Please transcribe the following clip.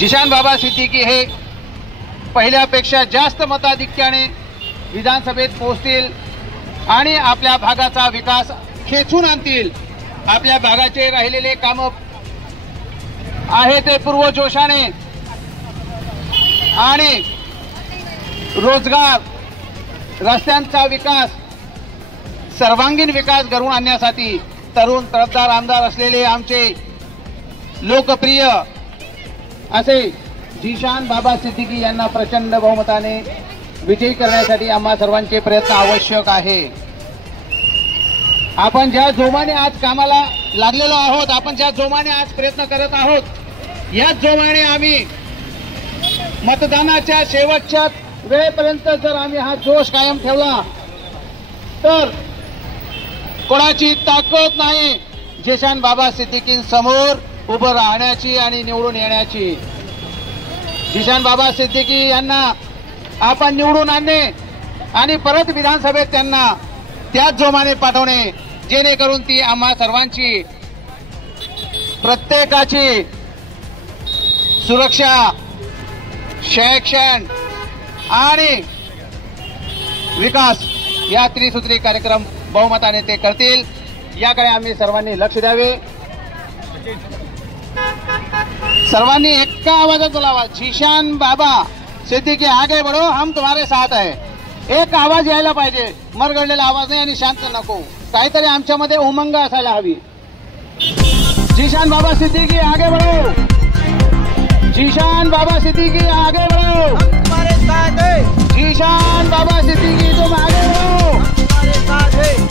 जिशान बाबा सिद्दीकी हे पहिल्यापेक्षा जास्त मताधिक्याने विधानसभेत पोहोचतील आणि आपल्या भागाचा विकास खेचून आणतील। आपल्या भागाचे राहिलेले काम आहे ते पूर्वजोशाने आणि रोजगार, रस्त्यांचा विकास, सर्वांगीण विकास घडवून आणण्यासाठी तरुण तरफदार आमदार असलेले आमचे लोकप्रिय असे जिशान बाबा सिद्दीकी यांना प्रचंड बहुमताने विजयी करण्यासाठी आम्हा सर्वांचे प्रयत्न आवश्यक आहे। आपण ज्या जोमाने आज कामाला लागलेलो आहोत, आपण ज्या जोमाने आज प्रयत्न करत आहोत, याच जोमाने आम्ही मतदानाच्या शेवटच्या वेळेपर्यंत जर आम्ही हा जोश कायम ठेवला तर कोणाची ताकद नाही जिशान बाबा सिद्दीकींसमोर उभं राहण्याची आणि निवडून येण्याची। जिशान बाबा सिद्दीकी यांना आपण निवडून आणणे आणि परत विधानसभेत त्यांना त्याच जोमाने पाठवणे जेणेकरून ती आम्हा सर्वांची प्रत्येकाची सुरक्षा, शिक्षण आणि विकास या त्रिसूत्री कार्यक्रम बहुमताने ते करतील, याकडे आम्ही सर्वांनी लक्ष द्यावे। सर्वांनी एका आवाजात बोलावा, जिशान बाबा सिद्दीकी आगे बढ़ो, हम तुम्हारे साथ है। एक आवाज यायला पाहिजे, मरगडलेला आवाज नाही आणि शांत नको, काहीतरी आमच्यामध्ये उमंग असायला हवी। जिशान बाबा सिद्दीकी आगे बढ़ो, जिशान बाबा सिद्दीकी आगे बढ़ो, हम तुम्हारे साथ हैं। जिशान बाबा सिद्दीकी तुम आगे बढ़ो, हम तुम्हारे साथ हैं।